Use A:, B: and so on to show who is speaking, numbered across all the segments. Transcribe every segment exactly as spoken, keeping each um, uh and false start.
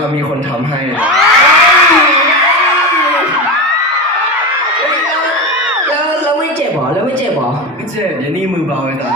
A: ว่ามีคนทำให้
B: แล้วแล้วไม่เจ็บหรอแล้วไม่เจ็บหรอ
A: ไม่เจ็บอย่านี่มือเบาเลยตา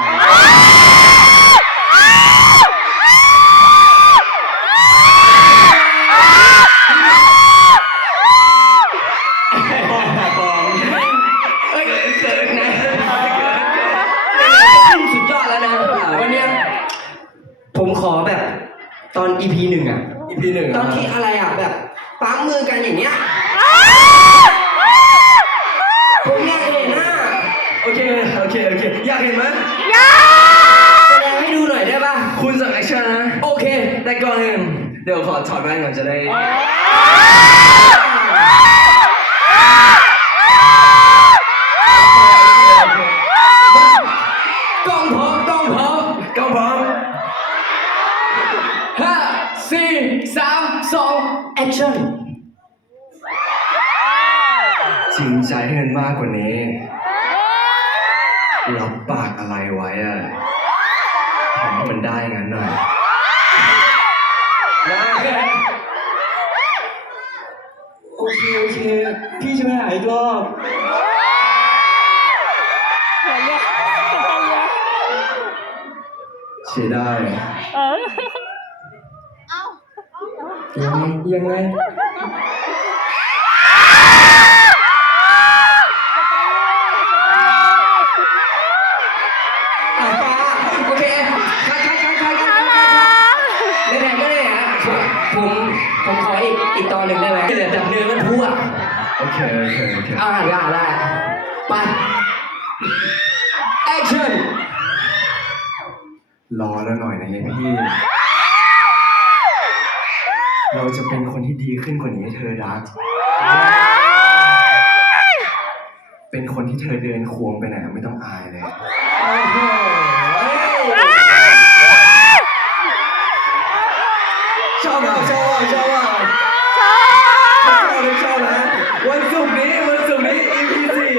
B: สุดยอดแล้วนะวันนี้ผมขอแบบตอน อี พี หนึ่งอ่ะ
A: อี พี หนึ่ง
B: ตอนที่อะไรอ่ะแบบปั๊มมือกันอย่างเงี้ยผมอยากเห็นหน้า
A: โอเคโอเคโอเคอยากเห็นไหม
C: อยาก
B: แสดงให้ดูหน่อยได้ป่ะ
A: คุณสั่งแอคชั่นนะ
B: โอเค
A: แต่ก่อนอื่นเดี๋ยวขอถอดแว่นก่อนจะได้
B: กล้องพร้อมกล้องพร้อม
A: กล้องพร้อม
B: ห้าสี่สามสองแอคชั่น
A: จริงใจให้มันมากกว่านี้รับปากอะไรไว้อะทำให้มันได้งั้นหน่อยได้
B: โอเคโอเคพี่ช่วยหาอีกรอบ
A: ใช่ได้
B: ยังไงยังไงโอเคคัดคัดคัดคัดคัดไม่ได้ไม่ได้ฮะผมผมขออีกอีกตอนหนึ่งได้ไหมเหลือแต่เนื้อมันทั่ว
A: โอเคโอเคโอเค
B: อ่าได้ได้ไปแอคชั่น
A: รอแล้วหน่อยนะยายพี่เราจะเป็นคนที่ดีขึ้นกว่านี้ให้เธอรักเป็นคนที่เธอเดินควงไปไหนไม่ต้องอายเลยชอบอ่ะชอบอ่ะชอบอ่ะชอบเลยชอบนะวันศุกร์นี้วันศุกร์นี้ อี พี สี่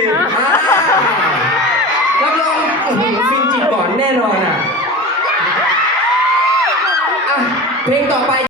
B: รับรองฟินจิตก่อนแน่นอนอ่ะอ่ะเพลงต่อไป